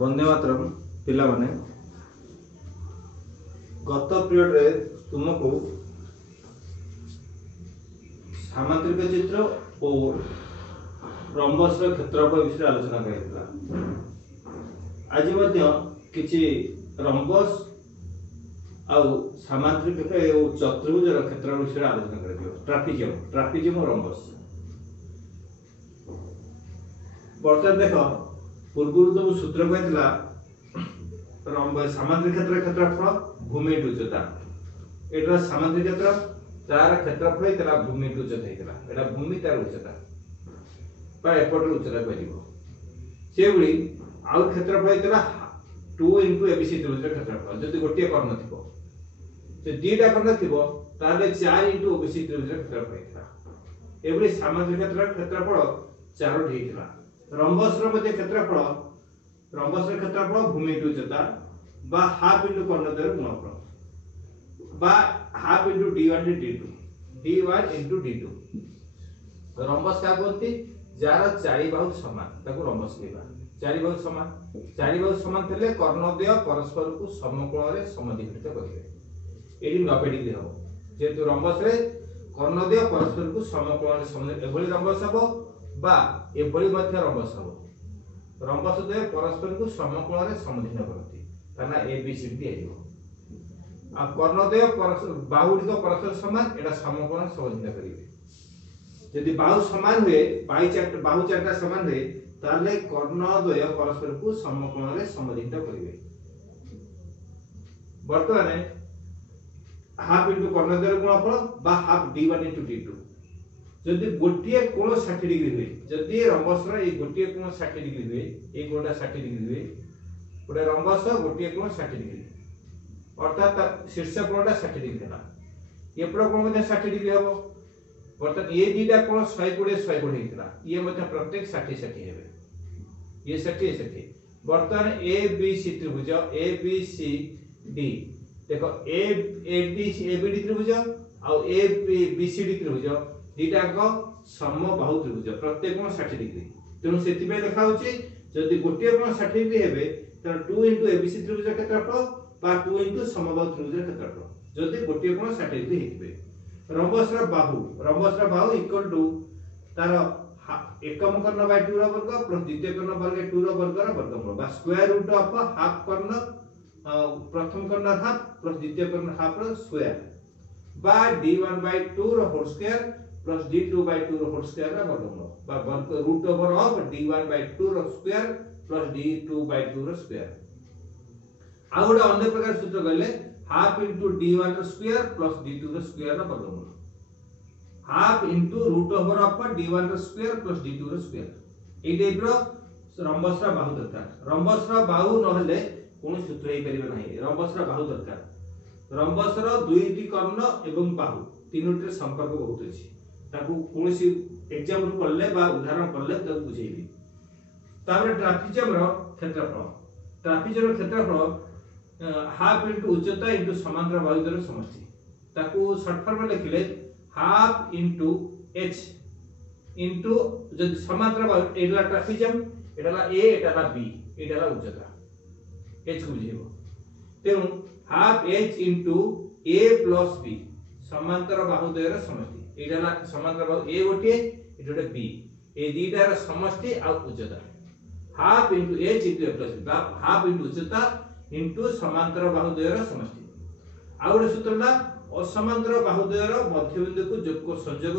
वंदे मातरम पिला माने गत पीरियड रे तुमको सामांतरिक चित्र और रंबस क्षेत्रफल विषय आलोचना करा। आज किछि रंबस आउ सामांतरिक और चतुर्भुज क्षेत्र विषय आलोचना करा। ट्रापिजियम और रंबस बर्तमान देख पूर्व तुम सूत्र कहला सामांतरिक क्षेत्रफल भूमि उच्चता एटा सामांतरिक क्षेत्र तार क्षेत्रफल हेतला भूमि उच्चता हेतला एटा भूमि तार उच्चता बा एपट उच्चता कहलिबो सेबुली आउ क्षेत्रफल हेतला 2 एबीसी त्रिभुज क्षेत्रफल जदि गोटे कर्ण थिबो से दीटा कर्ण थिबो ताले 4 ओबीसी त्रिभुज क्षेत्रफल हेतला एबुली सामांतरिक क्षेत्रफल 4 हेतला रंबस मध्ये क्षेत्रफल भूमि उच्चता बा हाफ इंटू कर्णद्वयर गुणफल बा half into d1 into d2 rhombus का बोलती जार चारि बाहु समान ताको रंबस कहबा चारि बाहु समान थले कर्णद्वय परस्पर को समकोण रे समद्विखंडित करिवे एडी 90 डिग्री हो जेतु रंबस रे कर्णद्वय परस्पर को समकोण रे समद्विखंडित एभली रंबस हबो बा एभली मध्य रंबस हबो रंबस द्वय परस्पर को समकोण रे समद्विखंडित करती ताना एबीसीडी आइबो आ कर्णद्वय बाहुडी को परस्पर समान एटा समकोण समद्विखंडित करिवे यदि बाहु समान हुए बाहु चारटा समान हुए ताले कर्णद्वय परस्पर को समकोण रे समद्विखंडित करिवे वर्तमान हाफ इंटू कर्णद्वय गुणफल बा हाफ d1 इंटू d2 जदि गोटिए कोण 60 डिग्री हुए जदि रंबस रे गोटिए कोण 60 डिग्री हुए ए कोणटा 60 डिग्री हुए गोटे रंबस गोटिए कोण 60 डिग्री अर्थात शीर्ष कोणटा 60 डिग्री हला एपड़ कोण मध्ये 60 डिग्री हबो अर्थात ये दीटा कोण 120 हेतला ये मध्ये प्रत्येक 60 हेबे ये 60 वर्तमान ए बी सी त्रिभुज ए बी सी डी देखो ए बी डी त्रिभुज और ए बी सी डी त्रिभुज दीटाको समबाहु त्रिभुज प्रत्येक कोण 60 डिग्री तेणु सेति पे लिखा होची जदि गोटिए कोण 60 डिग्री हेबे त 2 एबीसी त्रिभुज क्षेत्रफल बा 2 समबाहु त्रिभुज क्षेत्रफल जदि गोटिए कोण 60 डिग्री हेबे रंबस बाहु इक्वल टू तार एकम कर्ण बाय 2 रो वर्ग प्लस द्वितीय कर्ण वर्ग 2 रो वर्ग रो वर्गमूल बा स्क्वायर रूट ऑफ हाफ कर्ण प्रथम कर्ण हाफ प्लस द्वितीय कर्ण हाफ रो स्क्वायर बा d1 बाय 2 रो whole square plus d2 by 2 रो होल स्क्वायर रा वर्गमूल बा वर्ग root over of d1 by 2 रो स्क्वायर प्लस d2 by 2 रो स्क्वायर आ गोटे अन्य प्रकार सूत्र कहले हाफ इनटू d1 रो स्क्वायर प्लस d2 रो स्क्वायर रा वर्गमूल half into root over of d1 रो स्क्वायर प्लस d2 रो स्क्वायर ए टाइप रो रंबस रा बाहु दरकार रंबस रा बाहु न हले कोन सूत्र हे परिबे नाही रंबस रा बाहु दरकार रंबस रो दुईटी कर्ण एवं बाहु तीनोटी संपर्क बहुत अछि ताकू कोनसी एग्जांपल पढ़ले बा उदाहरण पढ़ले तब बुझेबी तापर ट्रापिजियम रो क्षेत्रफल हाफ इनटू उच्चता इनटू समांतर बाहु द्वयर समष्टि ताकू शॉर्ट फॉर्म में लिखले हाफ इनटू h इनटू जदि समांतर बाहु एला ट्रापिजियम एटाला a एटाला b एटाला उच्चता h को बुझेबो तेनु half h into a plus b समांतर बाहु द्वयर समष्टि एटाला समांतर बाहु a गोटे एटोटे b ए दीटा रा समष्टि आ उच्चता half into h into a plus b half into उच्चता इनटू समांतर बाहु द्वयर समष्टि आ गोटे सूत्रला असमांतर बाहु द्वयर मध्यबिंदु को जोग संयोग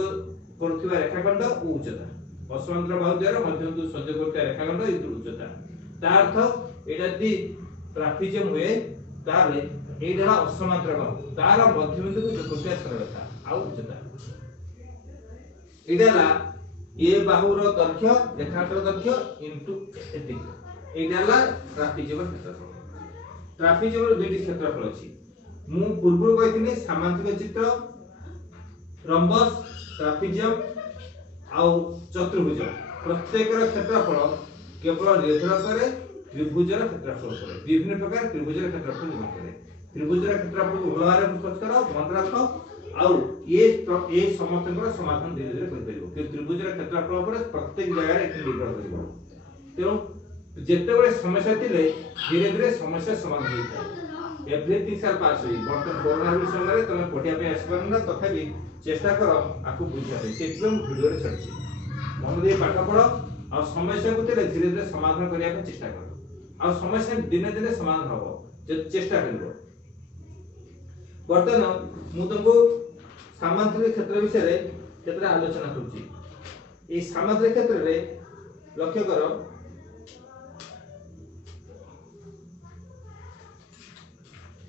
करथिबा रेखाखंड ओ उच्चता असमांतर बाहु द्वयर मध्यबिंदु संयोग करथिबा रेखाखंड इनटू उच्चता ता अर्थ एटा दि ट्रापिजियम हुए ताले एटा असमांतर बाहु तार मध्यबिंदु को जोग करथिबा सरलरेखा आ उच्चता इडाला ए बाहुर दैर्घ्य रेखाखंड दैर्घ्य इनटू एतिक इडाला ट्रापिजियम क्षेत्रफल ट्रापिजियम रो दुईटी क्षेत्रफल अछि मु पूर्व कहिथिनि सामांतरिक चित्र रंबस ट्रापिजियम आ चतुर्भुज प्रत्येक रो क्षेत्रफल केवल निर्भर करे त्रिभुज रो क्षेत्रफल करे विभिन्न प्रकार त्रिभुज रो क्षेत्रफल निर्भर करे त्रिभुज रो क्षेत्रफल उदाहरण प्रस्तुत करो मन रखो आउ ये समस्त समाधान धीरे धीरे कर परिबो कि त्रिभुज रो क्षेत्रफल पर प्रत्येक जगह रे निर्भर करिवो तेणु जिते बड़े समस्या थिले धीरे धीरे समस्या समाधान होता एवरीथिंग शैल पास होई बर्तन कोरोना समय रे तमे पढ़िया पे आसी परना तथापि चेष्टा करो आकु बुझिया पे से वीडियो रे छाड़ी मन दे पाठ पढ़ आ समस्या को धीरे धीरे समाधान करिया पे चेष्टा करो आ समस्या दिन दिन समाधान हबो जे चेष्टा करिवो वर्तमान मु तुमको सामाजिक क्षेत्र विषय रे केतरा आलोचना करूची ए सामाजिक क्षेत्र रे लक्ष्य करो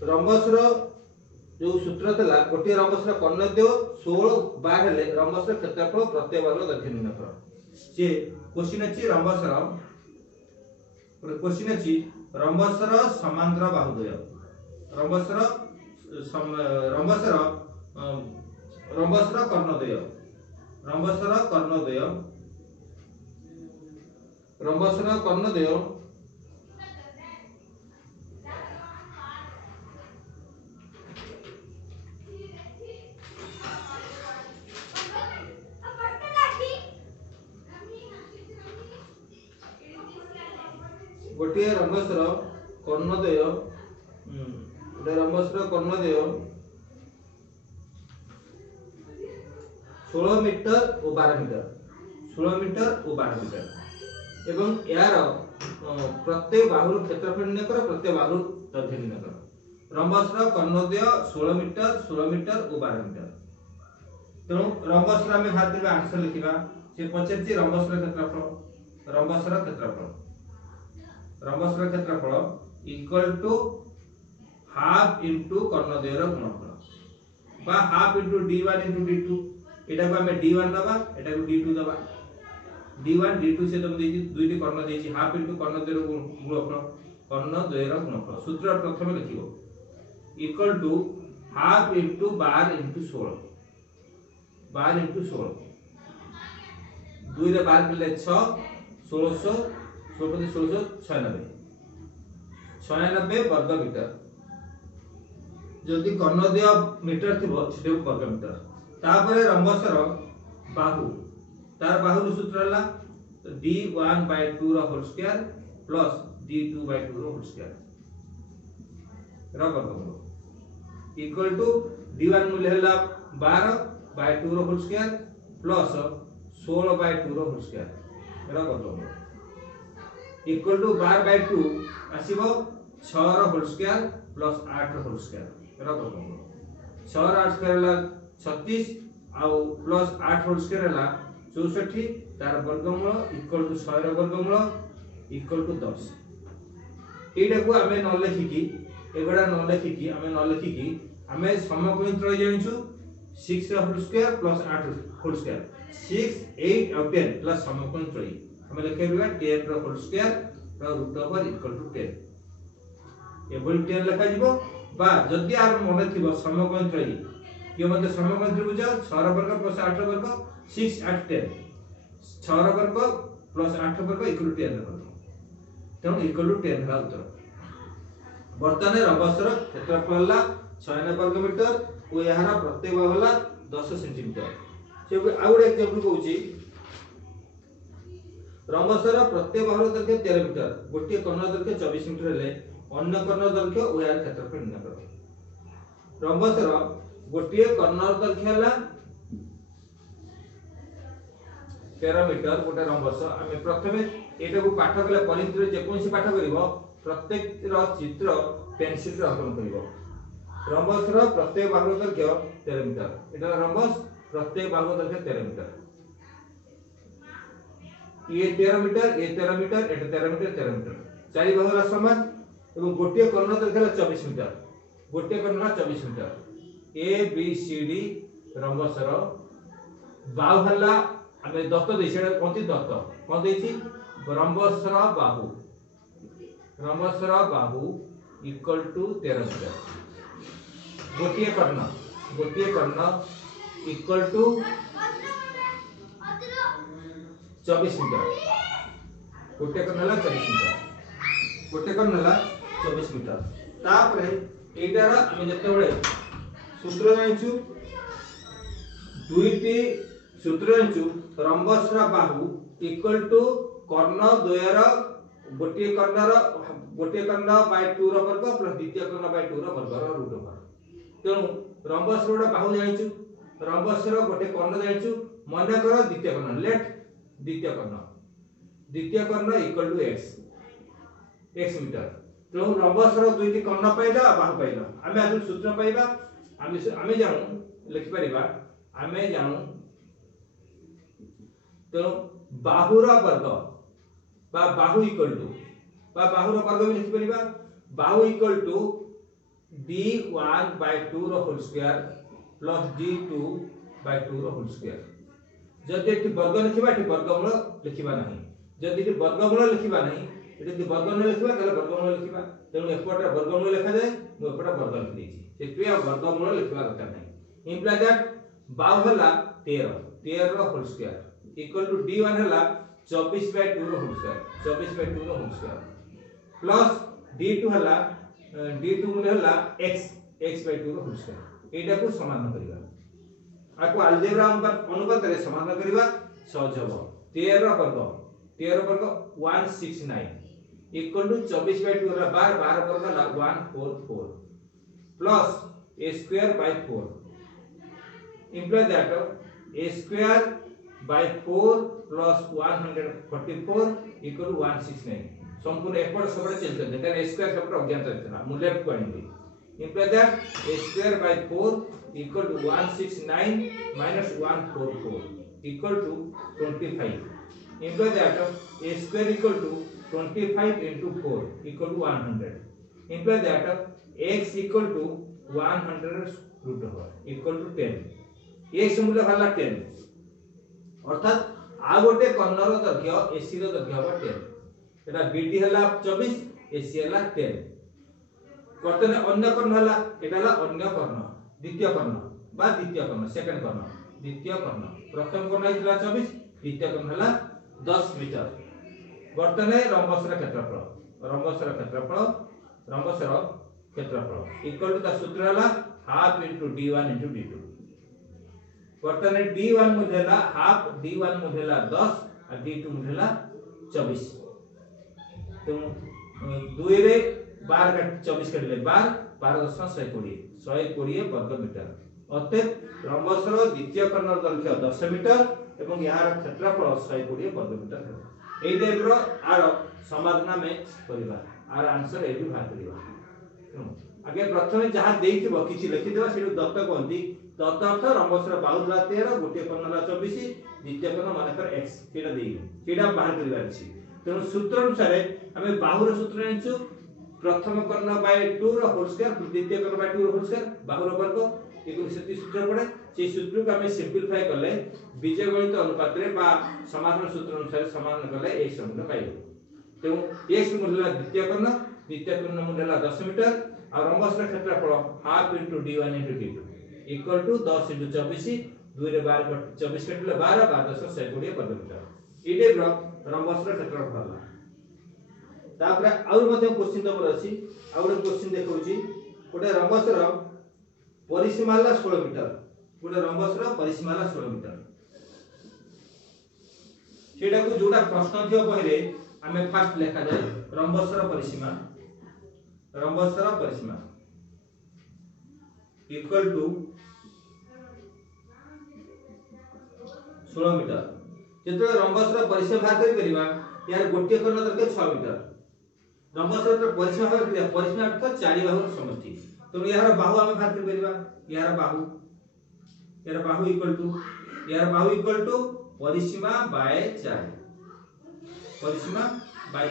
रंबसर जो सूत्र तला गोटे रंबसर कर्णद्य 16 बार हेले रंबसर क्षेत्रफल प्रत्यय बार दैर्घ्य निर्णय करो जे क्वेश्चन अछि रंबसर समांतर बाहुद्वय रंबसर कर्णद्वय गोटे रंबसर कर्णद्वय 16 मीटर और 12 मीटर एवं यार प्रत्येक बाहुर क्षेत्रफल निर्णय कर प्रत्येक बाहुर दैर्घ्य निर्णय कर रंबसर कर्णद्वय 16 मीटर और 12 मीटर तेणु रंबसर आम भारत आंसर लिखा से पचार रंबसर क्षेत्रफल इक्वल टू हाफ इंटू कर्णद्वयर गुणफल बा half into d1 into d2 एटा को हमें d1 दबा एटा को d2 दबा d1 d2 से तुम देछि दुईटी कर्ण देछि हाफ इंटू कर्णद्वयर गुणफल सूत्र प्रथम लिखिबो equal to half into 12 into 16 2 रे 12 मिले 6 1600 96 वर्ग मीटर जदि कर्णद्वय मीटर थिबो सेटे वर्ग मीटर तापरे रंबसर बाहु तार बाहुर सूत्र हला d1/2 रो होल स्क्वायर प्लस d2/2 रो होल स्क्वायर रो वर्गमूल इक्वल टू d1 मूल्य हला 12/2 रो होल स्क्वायर प्लस 16/2 रो होल स्क्वायर रो वर्गमूल इक्वल टू 12/2 आसीबो 6 रो होल स्क्वायर प्लस 8 रो होल स्क्वायर रो वर्गमूल 6 रो 8 स्क्वायर हला 36 आउ प्लस 8 होल स्क्वायर हला 64 तार वर्गमूल इक्वल टू 100 रो वर्गमूल इक्वल टू 10 एटा को हमें न लिखिकी एगडा न लिखिकी हमें समकोण त्रय जानिछु 6 रो whole square plus 8 whole square 6 8 और 10 प्लस समकोण त्रय हमें लिखेबा 10 रो होल स्क्वायर रो रूट ओवर इक्वल टू 10 एबल 10 लिखा जिवो बा जदि आर मन थिबो समकोण त्रय ये मते समकोण त्रिभुज 6 रो वर्ग प्लस 8 रो वर्ग 6 8 10 6 रो वर्ग प्लस 8 रो वर्ग इक्वल टू 10 रो वर्ग तेणु इक्वल टू 10 हला उत्तर वर्तमान रंबसर क्षेत्रफल हला 96 वर्ग मीटर ओ यहार प्रत्येक बाहु हला 10 सेंटीमीटर से आउड एग्जांपल कहूची रंबसर प्रत्येक बाहुर दैर्घ्य 13 मीटर गोटे कर्ण दैर्घ्य 24 मीटर हेले अन्य कर्ण दैर्घ्य ओ यार क्षेत्रफल निर्णय करो रंबसर गोटे कर्ण दैर्घ्य हला 13 मीटर गोटे रंबस आमे प्रथमे एटा को पाठ कले परिचित जे कोनसी पाठ करिवो प्रत्येक रो चित्र पेंसिल रे अंकन करिवो रंबस रो प्रत्येक बाहुर दैर्घ्य 13 मीटर एटा रंबस प्रत्येक बाहुर दैर्घ्य 13 मीटर ये 13 मीटर ये 13 मीटर एटा 13 मीटर चारि बाहुर समान एवं गोटे कर्ण दैर्घ्य 24 मीटर गोटे कर्ण 24 metre A B C D रंबसर बाहु हला हमें दत्त दे सेडा कोंती दत्त कोन देछि रंबसर बाहु इक्वल टू 13 मीटर गोटे कर्ण इक्वल टू 24 मीटर गोटे कर्ण हला 24 मीटर गोटे कर्ण हला 24 मीटर तापरे एटार हम जते बळे सूत्र जानिछु दुईटी सूत्र जानिछु रंबसर बाहु इक्वल टू कर्ण द्वयर गोटे कर्ण बाय 2 रो वर्ग प्लस द्वितीय कर्ण बाय 2 रो वर्ग रो रूट ओवर। तेणु रंबस रो बाहु जानिछु, रंबस रो गोटे कर्ण जानिछु, मन कर द्वितीय कर्ण लेट द्वितीय कर्ण इक्वल टू x मीटर। तेणु रंबस रो दुईटी कर्ण पाइला बाहु पाइला, आमे आदि सूत्र पाइबा, आमे जानू लिखि परिबा, आमे जानू तेणु बाहुर वर्ग बा बाहु इक्वल टू बा बाहुर वर्ग भी लिखि परिबा, बाहु इक्वल टू d1 by 2 रो whole square plus d2 by 2 रो होल स्क्वायर। जदि एठी वर्ग लिखिबा एठी वर्गमूल लिखिबा नाही, जदि एठी वर्गमूल लिखिबा नाही एठी वर्गमूल लिखिबा तले वर्गमूल लिखिबा। तेणु एपटे वर्गमूल लिखा जाए, मु एपटे वर्ग लिखि देछि, सेति वर्गमूल लिखिबा दरकार नाही। इंप्लाई दैट बाहु हला 13 रो whole square equal to d1 हला 24 by 2 रो होल स्क्वायर प्लस d2 हला d2 गुणे हला x by 2 रो होल स्क्वायर। एटा को समान करिबा, आको अलजेब्रा अनुपात रे समान करिबा सहज हो। 13 वर्ग 169 इक्वल टू 24 by 2 हला 12 वर्ग हला 144 plus a square by 4 imply that a square by 4 plus 144 equal to 169। संपूर्ण एपट सबरे चेंज कर दे, कारण a square सबरे अज्ञात रहता, मु लेफ्ट को आनी। imply that a square by 4 equal to 169 minus 144 equal to 25। imply that a square equal to 25 into 4 equal to 100। imply that x equal to 100 root over equal to 10। x मूल्य हला 10, अर्थात आ गोटे कर्णर दैर्घ्य AC रो दैर्घ्य हबा 10, एटा BD हला 24 AC हला 10। वर्तमान अन्य कर्ण हला, एटा हला अन्य कर्ण द्वितीय कर्ण बा द्वितीय कर्ण सेकंड कर्ण द्वितीय कर्ण। प्रथम कर्ण हिला 24, द्वितीय कर्ण हला 10 मीटर। वर्तमान रंबसर क्षेत्रफल इक्वल टू द सूत्र हला half into d1 into d2। वर्तमान d1 मुझे हला हाफ, d1 मुझे हला 10 और d2 मुझे हला 24। तो 2 रे 12 का 24 काटले 12 120 वर्ग मीटर। अतएव रंबसर द्वितीय कर्ण दैर्घ्य 10 मीटर एवं यार क्षेत्रफल 120 वर्ग मीटर है। एई टाइप रो आर समाधान में करिबा, आर आंसर ए भी बाहर करिबा। आगे प्रथमे जहा देइथिबो किछि लिखि देबा, सेटु दत्त कोंती दत्त अर्थ रंबसर बाहुला 13 गोटे कर्ण 24 द्वितीय कर्ण मानकर x सेटा देइबो, सेटा बाहर करिबा अछि। तेनु सूत्र अनुसार हमें बाहुर सूत्र जानछु, प्रथम कर्ण बाय 2 रो होल स्क्वायर द्वितीय कर्ण बाय 2 रो होल स्क्वायर बाहुर वर्ग एकुल सेति सूत्र पड़े। से सूत्र को हमें सिंपलीफाई करले बीजगणित अनुपात रे बा समाधान सूत्र अनुसार समान करले x मूल्य पाइबो। तेनु x मूल्य द्वितीय कर्ण मूल्य हला 10 मीटर और रंबसर क्षेत्रफल half into d1 into d2 equal to 10 into 24 2 रे 12 24 कटले 12 12 120 वर्ग मीटर। इटे रंबसर क्षेत्रफल हला। तापर और मध्ये क्वेश्चन नंबर अछि, और क्वेश्चन देखौची गोटे रंबसर परिसीमा हला 16 मीटर, गोटे रंबसर परिसीमा हला 16 मीटर। सेटा को जोडा प्रश्न थियो पहिले हमें फर्स्ट लेखा जाय रंबसर परिसीमा इक्वल टू 16 मीटर। जेतो रंबसर परिसीमा बाहर करि परिबा, यार गोटे कर्ण दरके 6 मीटर। रंबसर परिसीमा बाहर करिया, परिसीमा अर्थ चारि बाहुर समष्टि। तो यार बाहु हम बाहर करि परिबा, यार बाहु इक्वल टू परिसीमा by 4 16 by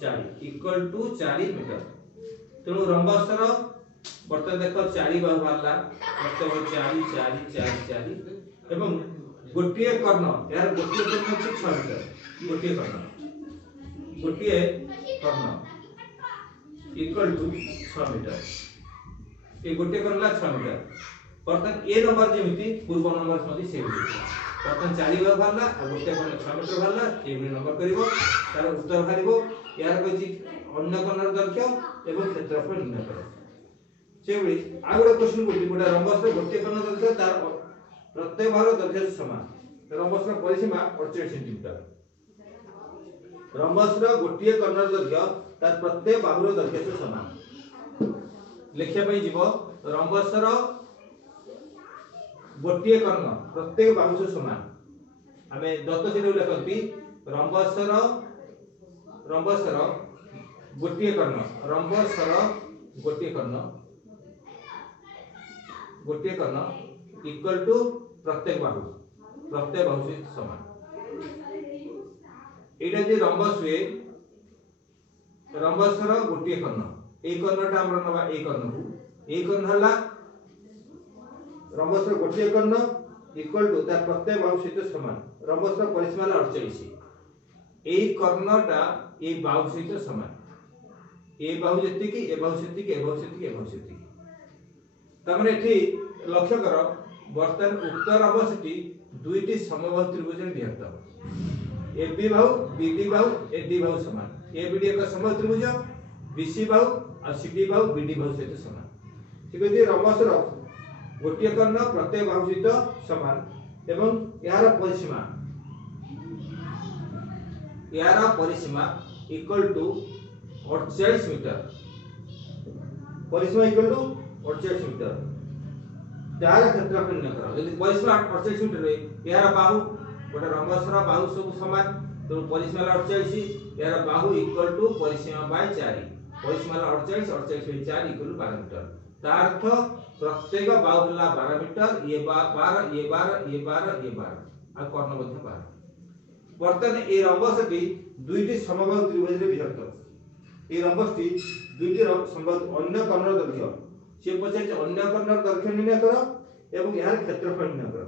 4 equal to 4 metre. तेणु रंबसर बर्तमान देखो 4 बाहु बाहरला, बर्तमान 4 एवं गोटे कर्ण, यार गोटे कर्ण अछि 6 मीटर, गोटे कर्ण इक्वल टू 6 मीटर। ए गोटे कर्ण 6 मीटर। बर्तमान ए नंबर जेमिति पूर्व नंबर सदी सेम बर्तमान 4 बाहु बाहरला और गोटे कर्ण 6 मीटर बाहरला, ए नंबर करिवो तार उत्तर बाहरिवो। यार कछि अन्य कर्ण दैर्घ्य एवं क्षेत्रफल निर्णय करो। सेबळी आ गोटे क्वेश्चन गोटे रंबसर गोटे कर्ण दैर्घ्य तार प्रत्येक बाहुर दैर्घ्य समान, रंबसर परिसीमा 48 सेंटीमीटर। रंबस गोटे कर्णर दैर्घ्य तार प्रत्येक बाहुर दैर्घ्य से समान लिखिया पई जीव रंबस गोटे कर्ण प्रत्येक बाहु से समान आमे दत्त श्रेणी लिखती रंबस गोटे कर्ण रंबस गोटे कर्ण इक्वल टू प्रत्येक बाहु से समान एटा जे रंबस हुए रंबस गोटे कर्ण ए कर्णटा हमर नबा ए कर्ण को ए कर्ण हला रंबस गोटे कर्ण इक्वल टू तार प्रत्येक बाहु सहित समान रंबस परिसीमा 48 ए कर्णटा ए बाहु सहित समान ए बाहु जति की ए बाहु सेति की ए बाहु सेति की ए बाहु सेति तमरे एठी लक्ष्य कर वर्तमान उक्त रंबसटी दुईटी समबाहु त्रिभुज विभक्त A B Bahu B D Bahu A D बाहु समान ए बी डी एक समबाहु त्रिभुज बी सी बाहु और सी डी बाहु बी डी बाहु सहित समान ठीक है रंबस गोटे कर्ण प्रत्येक बाहु सहित समान एवं यार परिसीमा इक्वल टू 48 मीटर परिसीमा इक्वल टू 48 मीटर तार क्षेत्रफल निर्णय करा यदि परिसीमा 48 मीटर रे यार बाहु गोटे रंबस बाहु सब समान तो परिसीमा 48 यार बाहु इक्वल टू परिसीमा बाय 4 परिसीमा 48 48 बाय 4 इक्वल 12 मीटर तार अर्थ प्रत्येक बाहु हला 12 मीटर ये 12 ये 12 ये 12 ये 12 आ कर्ण मध्य 12 वर्तमान ए रंबसटी दुईटी समबाहु त्रिभुज रे विभक्त ए रंबसटी दुईटी समबाहु अन्य कर्ण दैर्घ्य से पछे अन्य कर्ण दैर्घ्य निर्णय कर एवं यार क्षेत्रफल निर्णय कर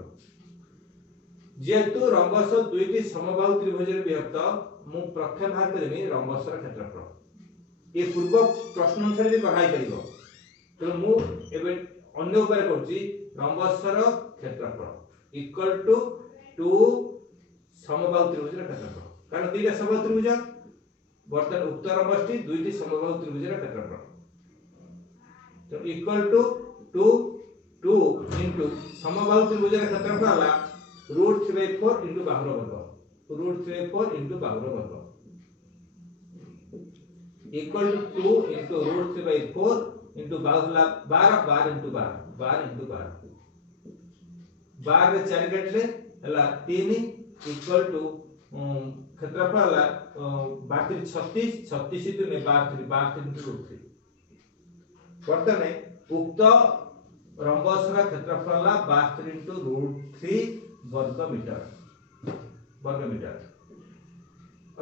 जेतु रंबस दुईटी समबाहु त्रिभुज रे विभक्त मु प्रथम बाहर करबी रंबसर क्षेत्रफल ए पूर्व प्रश्न अनुसार भी पढ़ाई करिवो तो मु एबे अन्य उपाय करछि रंबसर क्षेत्रफल इक्वल टू 2 समबाहु त्रिभुज रे क्षेत्रफल कारण दुईटा समबाहु त्रिभुज वर्तमान उक्त रंबसटी दुईटी समबाहु त्रिभुज रे क्षेत्रफल तो इक्वल टू 2 इनटू समबाहु त्रिभुज रे क्षेत्रफल हला √3/4 इनटू बाहुर वर्ग √3/4 इनटू बाहुर वर्ग इक्वल टू 2 इनटू √3/4 इनटू बाहुला 12 इनटू 12 इनटू 12 रे 4 गेट रे हला 3 इक्वल टू क्षेत्रफल हला 36 36 इनटू 12 इनटू √3 वर्तमान उक्त रंबस रा क्षेत्रफल हला 72 इनटू √3 वर्ग मीटर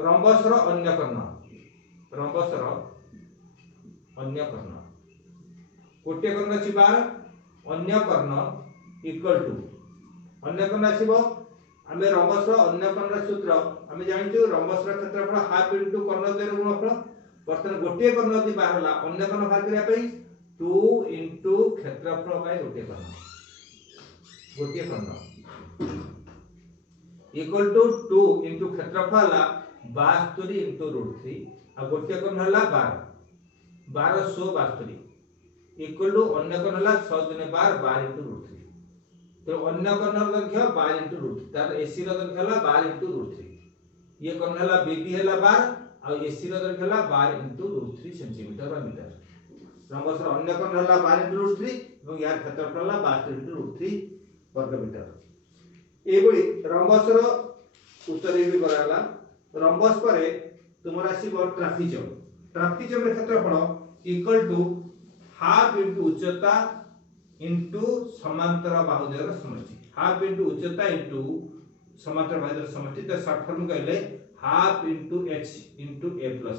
रंबस रो अन्य कर्ण गोटे कर्ण अछि 12 अन्य कर्ण इक्वल टू अन्य कर्ण आसीबो आमे रंबस रो अन्य कर्ण सूत्र आमे जानिछु रंबस रो क्षेत्रफल हाफ इनटू कर्ण दैर्घ्य गुणफल वर्तमान गोटे कर्ण यदि बाहरला अन्य कर्ण बाहर करिया पई 2 इनटू क्षेत्रफल बाय गोटे कर्ण इक्वल टू 2 इनटू क्षेत्रफल 72 इनटू √3 आ गोटे कर्ण हला 12 1272 इक्वल टू अन्य कर्ण हला 6 दुने 12 इनटू √3 तो अन्य कर्ण दैर्घ्य 12 इनटू √3 तार एसी रो दैर्घ्य हला 12 इनटू √3 ये कर्ण हला बीडी हला 12 आ एसी रो दैर्घ्य हला 12 इनटू √3 सेंटीमीटर बा मीटर रंबस रो अन्य कर्ण हला 12 इनटू √3 এবং यार क्षेत्रफल हला 72 इनटू √3 वर्ग मीटर एबोली रंबस रो उत्तर भी कराला रंबस परे तुमरा आसीबो ट्राफिजम रे क्षेत्रफल इक्वल टू हाफ इनटू उच्चता इनटू समांतर बाहुद्वयर समष्टि हाफ इनटू उच्चता इनटू समांतर बाहुद्वयर समष्टि त शॉर्ट फॉर्म कहले half into h into a plus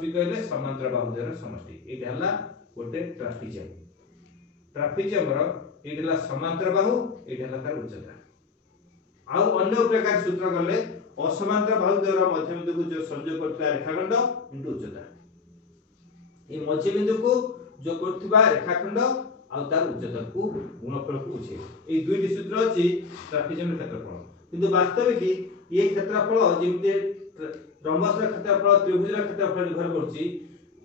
b कहले समांतर बाहुद्वयर समष्टि एटा हला गोटे ट्राफिजम रो एटा समांतर बाहु एटा हला तार उच्चता आ अन्य प्रकार सूत्र गले असमांतर बाहुद्वयर मध्य बिंदु को जो संयोग करथला रेखाखंड इनटू उच्चता ए मध्य बिंदु को जो करथबा रेखाखंड आ तार उच्चता को गुणफल को उछे ए दुईटी सूत्र अछि ट्राफिजम क्षेत्रफल किंतु वास्तविक कि ये क्षेत्रफल जेमते रंबस क्षेत्रफल त्रिभुज क्षेत्रफल निर्भर करछि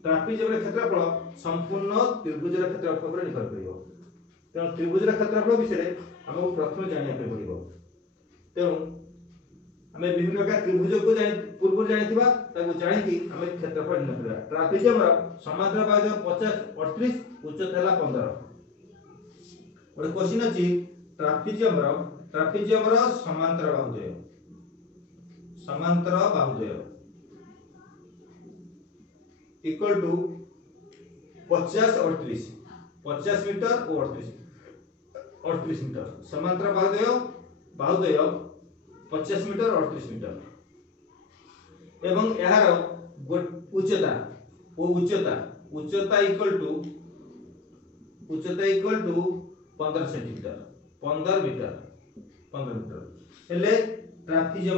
ट्राफिजम क्षेत्रफल संपूर्ण त्रिभुज क्षेत्रफल पर निर्भर करिवो तेणु त्रिभुज क्षेत्रफल विषय हमको प्रथम जानिया पे पड़िबो तेणु हमें विभिन्न प्रकार त्रिभुज को पूर्व जानिथिबा ताको जानि कि हमें क्षेत्रफल निर्णय करबा ट्रापेजियम रो समांतर बाहुद्वय 50 38 उच्चता हला 15 और क्वेश्चन अछि ट्रापेजियम रो समांतर बाहुद्वय इक्वल टू 50 38 50 मीटर और 38 मीटर समांतर बाहुद्वय 50 मीटर और 38 मीटर एवं यार उच्चता इक्वल टू 15 सेंटीमीटर 15 मीटर हेले ट्रापेजियम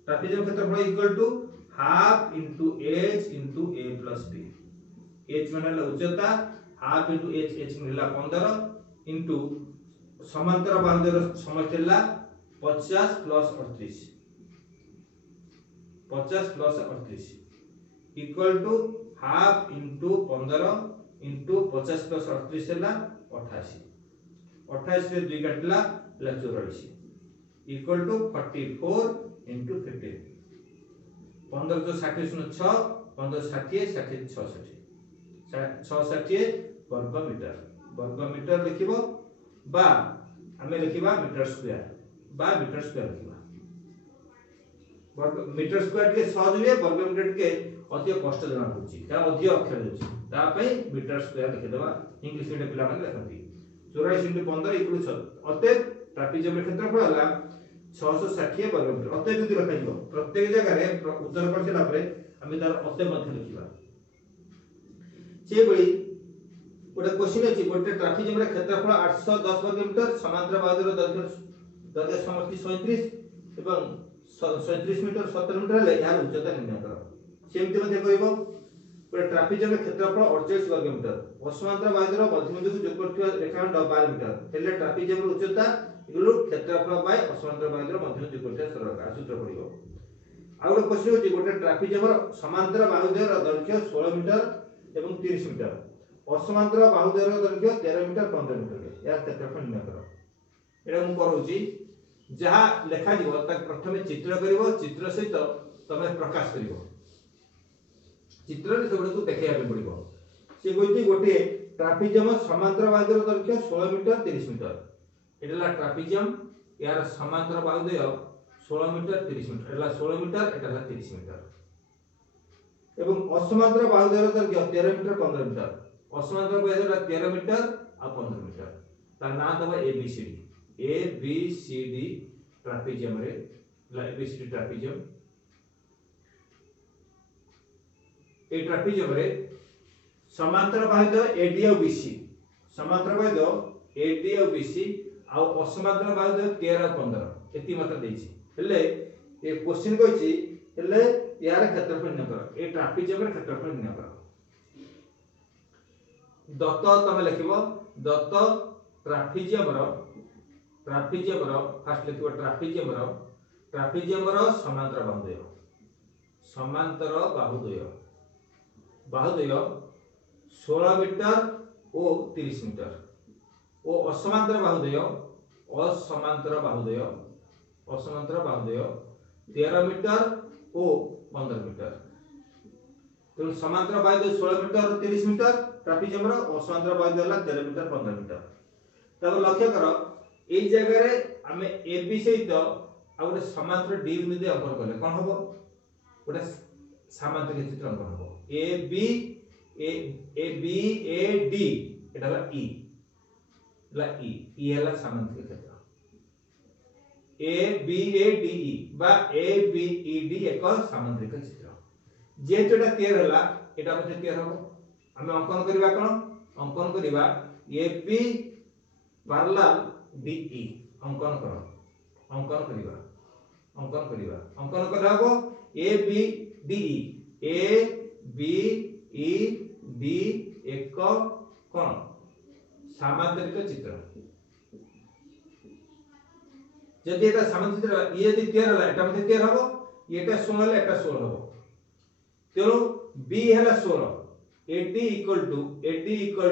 क्षेत्रफल equal to half into h into a plus b h माने उच्चता हाफ इनटू h मिलला 15 इनटू समांतर बाहुद्वय समष्टि ला 50 plus 38 equal to half into 15 into 50 plus 38 हला 28 रे 2 काटला 84 इक्वल टू 44 इनटू 15 15 जो 60 सुन 6 15 60 60 660 वर्ग मीटर लिखिबो बा हमें लिखिबा मीटर स्क्वायर लिखिबा वर्ग मीटर स्क्वायर के सहज हुए वर्ग मीटर के अति कष्ट जना होची ता अति अक्षर होची ता पई मीटर स्क्वायर लिखि देबा इंग्लिश मीडियम पिला माने लिखंती 84 * 15 = 6 अतएव ट्रापेजियम क्षेत्रफल हला 660 वर्ग मीटर अतएव जदि लिखा जिवो प्रत्येक जगह रे उत्तर करथिला परे हम तार अतएव मध्य लिखिबा से बळी गोटे क्वेश्चन अछि गोटे ट्रापेजियम रे क्षेत्रफल 810 वर्ग मीटर समांतर बाहुद्वय दैर्घ्य समष्टि 37 एवं 37 मीटर 17 मीटर ले यार उच्चता निर्णय करो सेमति मध्ये करिवो गोटे ट्रापेजियम रे क्षेत्रफल 48 वर्ग मीटर असमांतर बाहुद्वय मध्यबिंदु को जोग करथिबा रेखाखंड 12 मीटर हेले ट्रापेजियम रे उच्चता इगुलो क्षेत्रफल बाय असमांतर बाहुद्वय मध्यबिंदु जोग करथिबा सरलरेखा सूत्र पडिवो आ गोटे क्वेश्चन अछि गोटे ट्रापेजियम रो समांतर बाहुद्वय दैर्घ्य 16 मीटर एवं 30 मीटर असमांतर बाहुद्वय दैर्घ्य 13 मीटर 15 मीटर यार क्षेत्रफल निर्णय करो एटा हम करूची जहा लेखा जीव तक प्रथमे चित्र करिवो चित्र सहित तमे प्रकाश करिवो चित्र रे सबड को देखिया पे पड़िवो से कोइती गोटे ट्रापेजियम समांतर बाहुद्वय दैर्घ्य 16 मीटर 30 मीटर एटला ट्रापेजियम यार समांतर बाहुद्वय 16 मीटर 30 मीटर एटला 16 मीटर एटला 30 मीटर एवं असमांतर बाहुद्वय दैर्घ्य 13 मीटर 15 मीटर असमांतर बाहुद्वय 13 मीटर आ 15 मीटर तार नाम दबा ABCD ट्रापेजियम रे ABCD ट्रापेजियम ए ट्रापेजियम रे समांतर बाहुद्वय AD और BC समांतर बाहुद्वय AD और BC आ असमांतर बाहुद्वय 13 और 15 एति मात्र देछि हेले ए क्वेश्चन कहछि हेले यार क्षेत्रफल निर्णय करो ए ट्रापेजियम रे क्षेत्रफल निर्णय करो दत्त तमे लिखिबो दत्त ट्रापेजियम रो फास्ट लिखिबो ट्रापेजियम रो समांतर बाहुद्वय 16 मीटर और 30 मीटर ओ असमांतर बाहुद्वय 13 मीटर और 15 मीटर तो समांतर बाहुद्वय 16 मीटर और 30 मीटर ट्रापेजियम रो असमांतर बाहुद्वय 13 मीटर 15 मीटर तब लक्ष्य करो ए जगह रे हमें AB सहित आ गोटे समांतर D बिंदु दे अंकन करले कोन होबो गोटे समांतर चित्र अंकन होबो AD एटा ला E हला समांतर क्षेत्र ABADE बा ABED एक समांतरिक चित्र जेहेतु एटा 13 हला एटा मध्ये 13 होबो हमें अंकन करबा कोन अंकन करबा AB पैरेलल DE अंकन करो अंकन करबा हो ABDE एक कोन समांतरिक चित्र जदि एटा समांतरिक चित्र ये यदि 13 हला एटा मध्ये 13 होबो एटा 16 हला एटा 16 होबो तेरो B हला 16 AD equal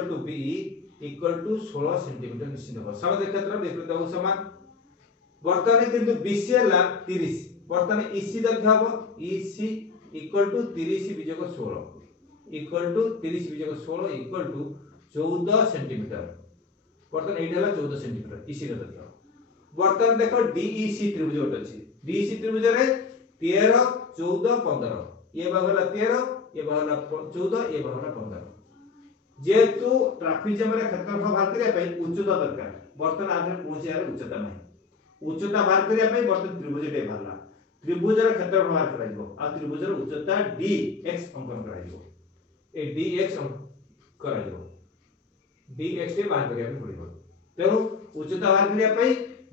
to B equal to 16 centimetre निश्चित होबो समांतरिक क्षेत्र विपरीत बाहु समान वर्तमान किंतु बीसी हला 30 वर्तमान ईसी दर्घ्य हबो ईसी इक्वल टू 30 विजक 16 इक्वल टू 30 विजक 16 इक्वल टू 14 सेंटीमीटर वर्तमान एटा हला 14 सेंटीमीटर ईसी दर्घ्य वर्तमान देखो डीईसी त्रिभुज गोटे अछि डीईसी त्रिभुज रे 13 14 15 ये भाग हला 13 ये भाग हला 14 ये भाग हला 15 जेतु ट्रैफिक जैम रे क्षेत्रफल बाहर करिया पई उच्चता दरकार वर्तमान आधे कोनसे यार उच्चता नाही उच्चता बाहर करिया पई वर्तमान त्रिभुज टे बाहरला त्रिभुज रे क्षेत्रफल बाहर कराइबो आ त्रिभुज रे उच्चता dx अंकन कराइबो ए dx कराइबो dx टे बाहर करिया पई पड़िबो तेनु उच्चता बाहर करिया पई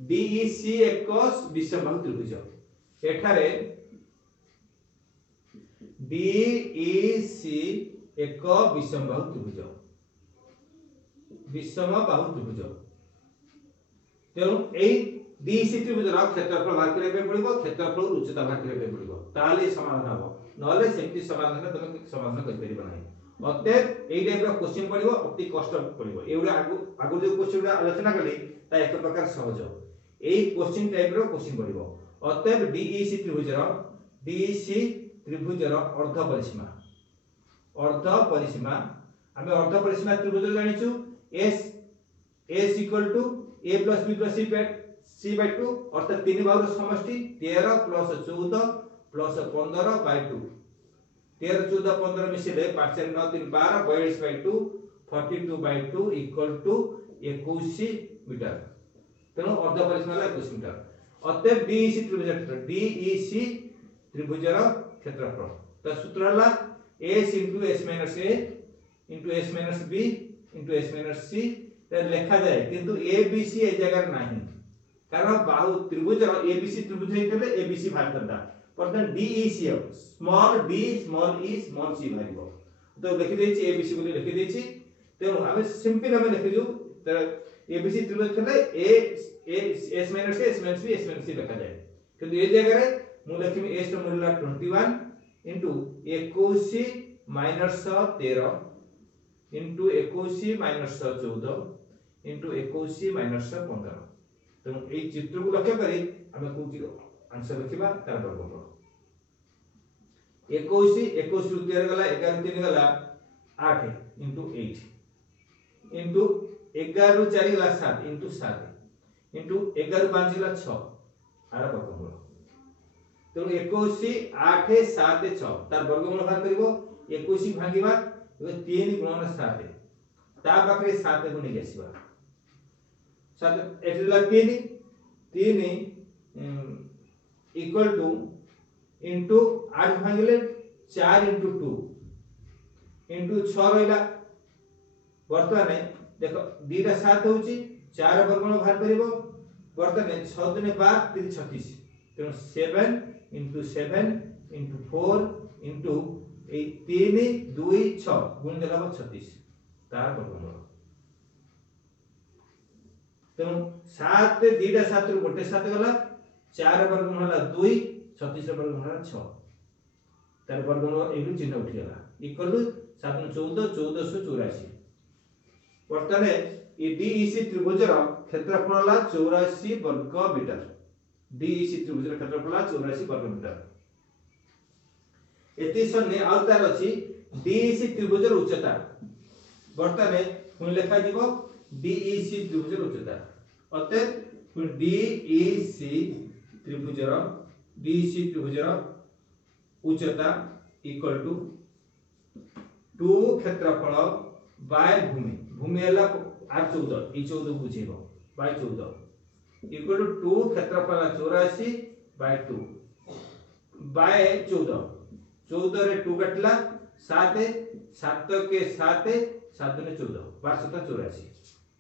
DEC एक विषमबाहु त्रिभुज एठारे DEC एक विषमबाहु त्रिभुज तेणु ए DEC त्रिभुज क्षेत्रफल बाहर करिया पड़िबो क्षेत्रफल उच्चता बाहर करिया पड़िबो ताले समाधान हबो नले सेमति समाधान तुम समाधान कर परिबो नाही अतएव एई टाइप रो क्वेश्चन पड़िबो अति कष्ट पड़िबो एउडा आगु जो क्वेश्चन आलोचना कली ता एक प्रकार सहज एई क्वेश्चन टाइप रो क्वेश्चन पड़िबो अतएव DEC त्रिभुज रो अर्ध परिसीमा आमे अर्ध परिसीमा त्रिभुज जानिछु S equal to a plus b plus c by 2 अर्थात तीन भाग समष्टि 13 plus 14 plus 15 by 2 13 14 15 मिसिले 5 4 9 3 12 22 by 2 42 by 2 equal to 21 metre तेणु अर्ध परिसीमा 21 मीटर अतएव DEC त्रिभुजर क्षेत्रफल तो सूत्र हला s into s minus a into s minus b into s minus c लेखा जाए किंतु ABC ए जगह नाही कारण बाहु त्रिभुज ABC त्रिभुज हेतले ABC भाग करता परतन DEC small d small e small c भागो तो लिखि देछि ABC बोली लिखि देछि तेनु हम सिंपल हम लिखि दिउ त ABC त्रिभुज थले a s minus b s minus c लिखा जाए किंतु ए जगह रे मु लिखिमि s रो मूल्य 21 into 21 minus 13 into 21 minus 14 into 21 minus 15 तेणु ए चित्र को लक्ष्य करी हमें कोची आंसर लिखिबा तार वर्गफल 21 21 रु 13 गला 11 3 गला 8 into 8 into 11 रु 4 गला 7 into 7 into 11 रु 5 गला 6 आर वर्गफल तेणु 21 8 7 6 तार वर्गमूल बाहर करिवो 21 भागिबा 3 गुणन 7 ता पाखरे 7 गुणी गेसिबा 7 एटला 3 इक्वल टू इनटू 8 भागिले 4 इनटू 2 इनटू 6 रहिला वर्तमान देखो दीटा 7 होची 4 वर्गमूल बाहर करिवो वर्तमान 6 दिने 12 3 36 तेणु 7 into 7 into 4 into 3 2 6 गुण देला 36 तार वर्गमूल तेणु 7 दीटा 7 रु गोटे 7 गला 4 वर्गमूल होला 2 36 रो वर्गमूल होला 6 तार वर्गमूल एगु चिन्ह उठी गला इक्वल टू 7 14 1484 वर्तमान ए DEC त्रिभुजर क्षेत्रफल होला 84 वर्ग मीटर DEC त्रिभुजर क्षेत्रफल 84 वर्ग मीटर एति सन्ने आउतार अछि DEC त्रिभुजर उच्चता वर्तमान पुन लेखा दिबो DEC त्रिभुजर उच्चता अतः पुन DEC त्रिभुजर उच्चता इक्वल टू 2 क्षेत्रफल बाय भूमि हला r14 ई 14 बुझेबो बाय 14 इक्वल टू 2 क्षेत्रफल 84 बाय 2 बाय 14 रे 2 कटला 7 7 के 7 7 ने 14 12 84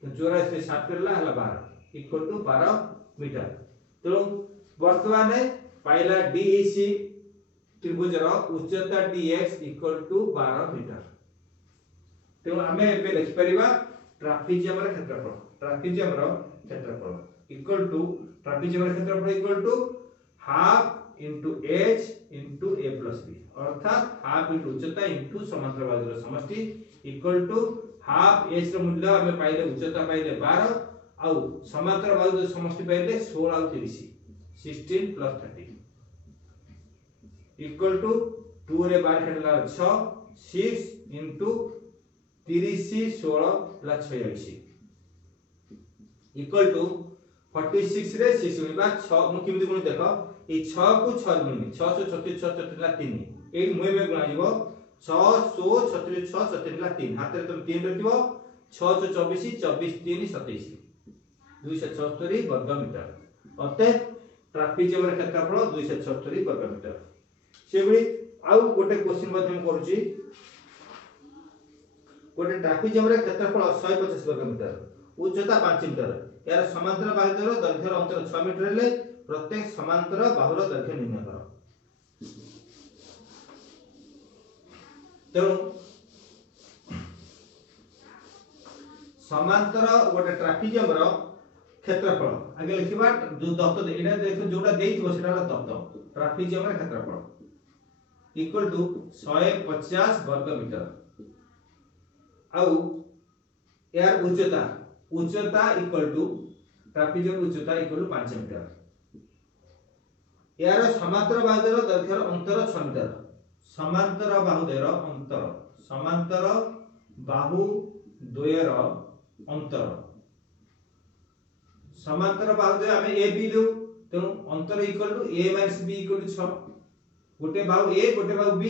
तो 84 से 7 करला हला 12 इक्वल टू 12 मीटर तो वर्तमान पाइला DEC त्रिभुजर उच्चता dx इक्वल टू 12 मीटर तो हमें एबे लिखि परिबा ट्रापेजियम रे क्षेत्रफल इक्वल टू ट्रापेजियम रे क्षेत्रफल equal to half into h into a plus b अर्थात हाफ इनटू उच्चता इनटू समांतर बाहुर समष्टि इक्वल टू हाफ h रो मूल्य हमें पाइले उच्चता पाइले 12 आउ समांतर बाहु जो समष्टि पाइले 16 आउ 30 16 प्लस 30 इक्वल टू 2 रे 12 हेला 6 6 इनटू 30 16 ला 46 इक्वल टू 46 रे 6 गुणिबा 6 मु किमि गुण देखो ए 6 को 6 गुणिबे 6 36 6 36 ला 3 ए मुय में गुणा जीवो 636 6 36 ला 3 हाथ रे तुम 3 रखिबो 6 24 24 3 27 276 वर्ग मीटर अतः ट्रापेजियम रे क्षेत्रफल 276 वर्ग मीटर सेबडी आउ गोटे क्वेश्चन मध्ये हम करूची गोटे ट्रापेजियम रे क्षेत्रफल 150 वर्ग मीटर उच्चता 5 मीटर यार समांतर बाहुर दैर्घ्य अंतर 6 मीटर हेले प्रत्येक समांतर बाहुर दैर्घ्य निर्णय करो तेणु समांतर गोटे ट्रापेजियम रो क्षेत्रफल आगे लिखिबा जो दत्त एटा देखो जोटा देइथिबो सेटा दत्त ट्रापेजियम रो क्षेत्रफल इक्वल टू 150 वर्ग मीटर आउ यार उच्चता इक्वल टू ट्रापेजियम उच्चता इक्वल टू 5 मीटर यार समांतर बाहुर दैर्घ्य अंतर 6 मीटर समांतर बाहुर अंतर समांतर बाहु द्वयर अंतर समांतर बाहु द्वय हमें ए बी लु तेनु अंतर equal to a minus b equal to 6 गोटे बाहु a गोटे बाहु b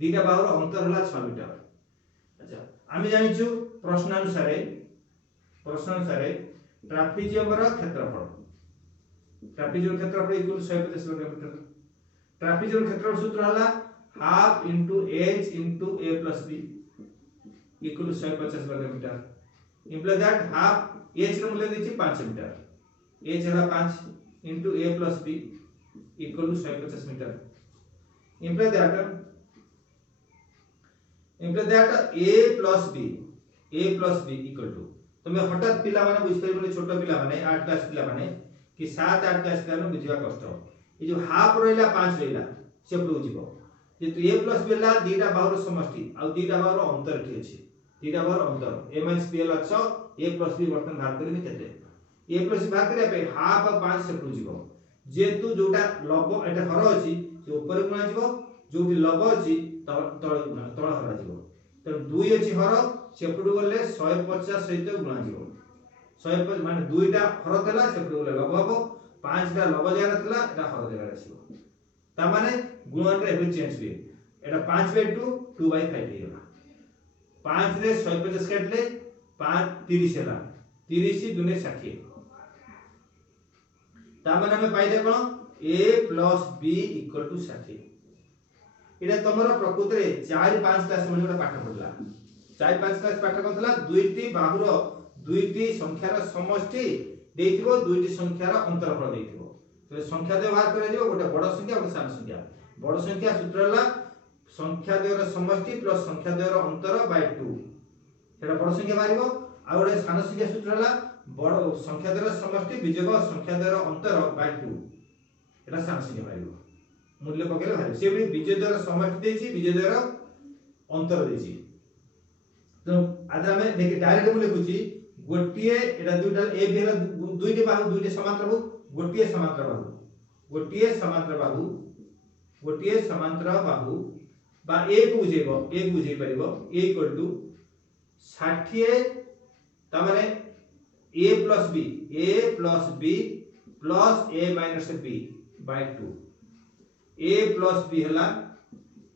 दीटा बाहुर अंतर हला 6 मीटर अच्छा आमे जानिछु प्रश्न अनुसार ट्रापेजियम रो क्षेत्रफल इक्वल टू 150 वर्ग मीटर ट्रापेजियम क्षेत्रफल सूत्र हला half into h into a plus b equal to 150 वर्ग metre imply that half h रो मूल्य देछि 5 मीटर h हला 5 into a plus b equal to 150 metre imply that a plus b equal to तमे हठात पिला माने बुझ परिबने छोटो पिला माने 8 क्लास पिला माने कि 7 8 क्लास पिला माने बुझिबा कष्ट ए जो हाफ रहिला 5 रहिला से पडू जीवो जे तो a प्लस b ला दीटा बाहुर समष्टि आ दीटा बाहुर अंतर ठी अछि दीटा बाहुर अंतर a माइनस b ला 6 a प्लस b बर्तन भाग करबे केते a प्लस b भाग करिया पे हाफ आ 5 से पडू जीवो जेतु जोटा लब एटा हर अछि से ऊपर गुणा जीवो जोटी लब अछि तळ हरा जीवो तो 2 अछि हर सेपटू गले 150 सहित गुणा जीवो 150 माने 2 टा हर देला सेपटू गले लब हबो 5 टा लब जगह रहतला एटा हर जगह आसीबो ता माने गुणन रे एबे चेंज हुए एटा 5/2 2/5 हे गला 5 रे 150 काटले 5 30 हैला 30 दुने 60 ता माने हमें पाइले कोन a + b = 60 एटा तमरो प्रकृति रे 4 5 क्लास में गोटा पाठ पढला 4 5 क्लास पाठ करतला दुईटी बाहुर दुईटी संख्यार समष्टि देइथिबो दुईटी संख्यार अंतरफल देइथिबो तो संख्या दे बाहर करे दियो गोटे बड़ संख्या गोटे सान संख्या बड़ संख्या सूत्र हला संख्या द्वयर समष्टि प्लस संख्या द्वयर अंतर बाय 2 एटा बड़ संख्या मारिबो आ गोटे सान संख्या सूत्र हला बड़ संख्या द्वयर समष्टि विजोग संख्या द्वयर अंतर बाय 2 एटा सान संख्या मारिबो मूल्य पकेले भारी से भी विजय द्वारा समष्टि देछि विजय द्वारा अंतर देछि तो आज हमें देखि डायरेक्ट मूल्य लिखुछि गोटिए एटा दुटा ए भेला दुईटे बाहु दुईटे समांतर बाहु गोटिए समांतर बाहु बा ए को बुझेइ परिबो a = 60 ता माने a + b plus a minus b by 2 a plus b हला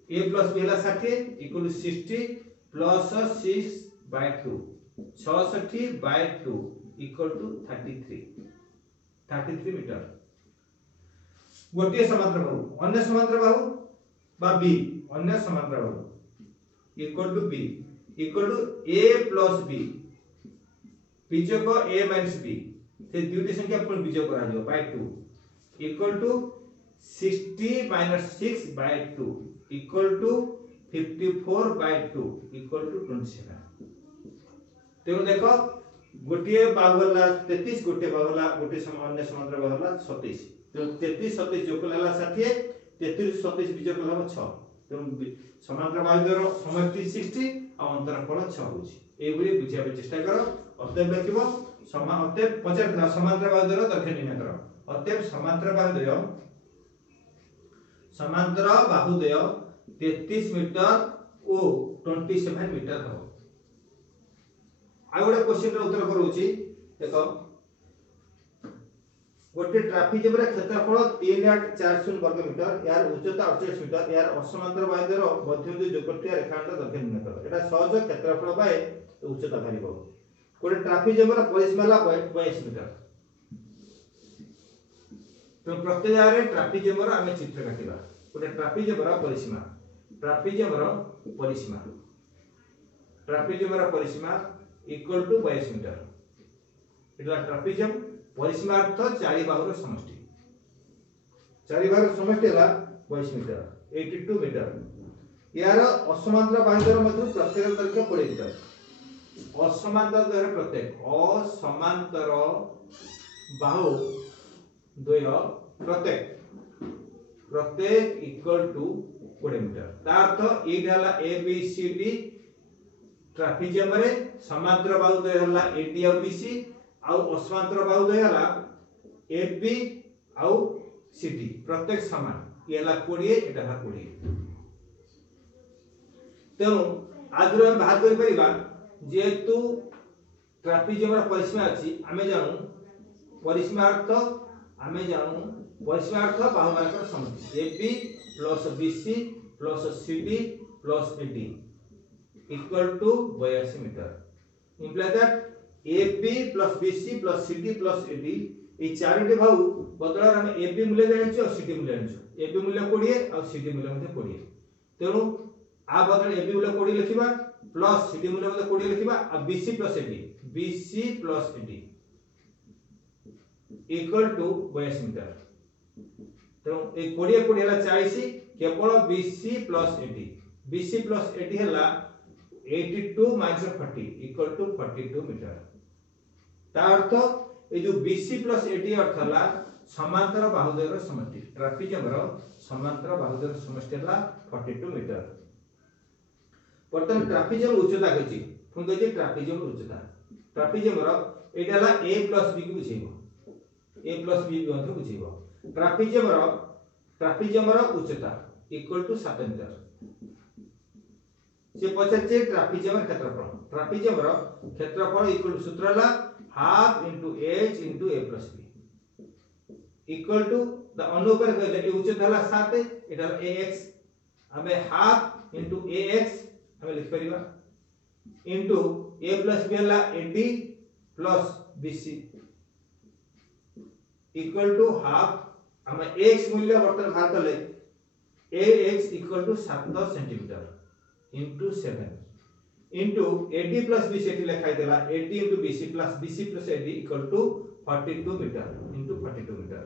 60 equal to 60 plus 6 by 2 66/2 equal to 33 metre गोटे समांतर बाहु अन्य समांतर बाहु बा b अन्य समांतर बाहु equal to b equal to a plus b बीजक a minus b से दुईटी संख्या पर बीजक करा दियो by 2 equal to 60 minus 6 by 2 equal to 54 by 2 equal to 27 तेनु देखो गोटे बाहुला 33 गोटे बाहुला गोटे अन्य समांतर बाहुला 27 तो 33 27 जोग हला 60 33 27 बीजक हला 6 तेनु समांतर बाहुर समष्टि 60 आ अंतरफल 6 होछि ए बुली बुझिया चेष्टा करो अतः लिखिबो अतएव पचार समांतर बाहुद्वय दैर्घ्य निर्णय कर। अतएव समांतर बाहुद्वय 33 मीटर और 27 मीटर हो। आ गोटे क्वेश्चन रो उत्तर करूची देखो गोटे ट्रापेजियम रे क्षेत्रफल 3840 वर्ग मीटर यार उच्चता 48 मीटर यार असमांतर बाहुद्वयर मध्यबिंदु जोगटिया रेखाखंड दैर्घ्य निर्णय कर। एटा सहज क्षेत्रफल बाय उच्चता बाहरिबो। गोटे ट्रापेजियम रो परिसीमा ला 22 मीटर। तो प्रत्येक जगह रे ट्रापेजियम रो आमे चित्र काटिबा। गोटे ट्रापेजियम रो परिसीमा equal to 22 metre. Etah trapezium परिसीमा अर्थ चारि बाहुर समष्टि। चारि बाहुर समष्टि हला 22 मीटर 82 मीटर। यार असमांतर बाहुद्वय मध्य प्रत्येक दैर्घ्य 20 मीटर। असमांतर द्वय असमांतर बाहुद्वय प्रत्येक इक्वल टू 20 मीटर। ता अर्थ एटा हला A B C D trapezium रे समांतर बाहुद्वय हला एडी और बीसी आउ असमांतर बाहुद्वय हला एबी आउ सीडी प्रत्येक समान। ये हला 20 एटा हला 20। तेनु आजरो हम बात करि परिबा जेतु ट्रापेजियम रा परिसीमा अछि आमे जानू परिसीमा अर्थ बाहु मानकर समष्टि AB plus BC plus CD plus AD equal to 82 metre. Imply that AB plus BC plus CD plus AD ए चारिटे भाउ बदला हम AB मूल्य जानिछु और CD मूल्य जानिछु। AB मूल्य 20 और CD मूल्य मध्ये 20। तेनु आ बदला AB मूल्य 20 लिखिबा प्लस CD मूल्य मध्ये 20 लिखिबा और BC plus AD equal to 22 metre. तेनु ए 20 20 हला 40 केवल BC plus AD हला 82 minus 40 equal to 42 मीटर। ता अर्थ ए जो BC plus AD अर्थ हला समांतर बाहुद्वयर समष्टि। ट्रापेजियम रो समांतर बाहुद्वयर समष्टि हला 42 मीटर। वर्तमान ट्रापेजियम उच्चता कछि पुन कछि ट्रापेजियम उच्चता। ट्रापेजियम रो एटा हला A plus B को बुझेबो। A plus B को बुझेबो। ट्रापेजियम रो उच्चता इक्वल टू 7 मीटर। से पछचे ट्रापेजियम रो क्षेत्रफल इक्वल सूत्र हला half into h into a plus b equal to द अनुपर कहले ए उच्चता हला 7 एटा ax हमें हाफ इनटू ax हमें लिख परिबा इनटू a plus b हला ad plus bc equal to half हमें x मूल्य वर्तमान बाहर करले ax equal to 7 centimetre into 7 into AD plus BC एठी लिखाई देला AD into BC plus AD equal to 42 metre into 42 metre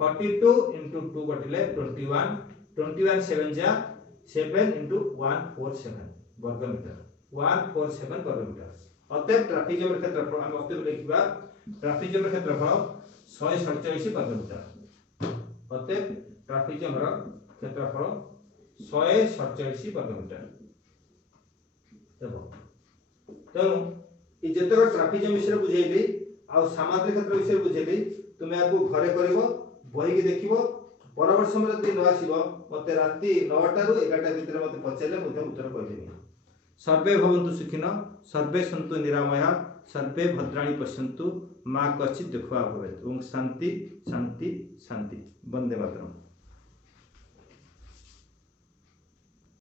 42 into 2 कटिले 21 7 जा 7 into 147 वर्ग मीटर 147 वर्ग मीटर। अतएव ट्रापेजियम क्षेत्रफल हम अतएव लिखिबा ट्रापेजियम क्षेत्रफल 147 वर्ग मीटर। अतएव ट्रापेजियम क्षेत्रफल 147 वर्ग मीटर। तेणु ये जतक ट्रापेजियम विषय बुझेली आ समांतर क्षेत्र विषय बुझेली तुम आपको घरे करिवो बही के देखिवो परवर्त समय जति न आसीबो मते राती 9टा रु 11टा भितर मते पछाले मते उत्तर कहि देबी। सर्वे भवन्तु सुखिनो सर्वे सन्तु निरामया सर्वे भद्राणि पश्यन्तु मा कच्चित् दुःखा भवेत्। ओम शांति शांति शांति। वंदे मातरम।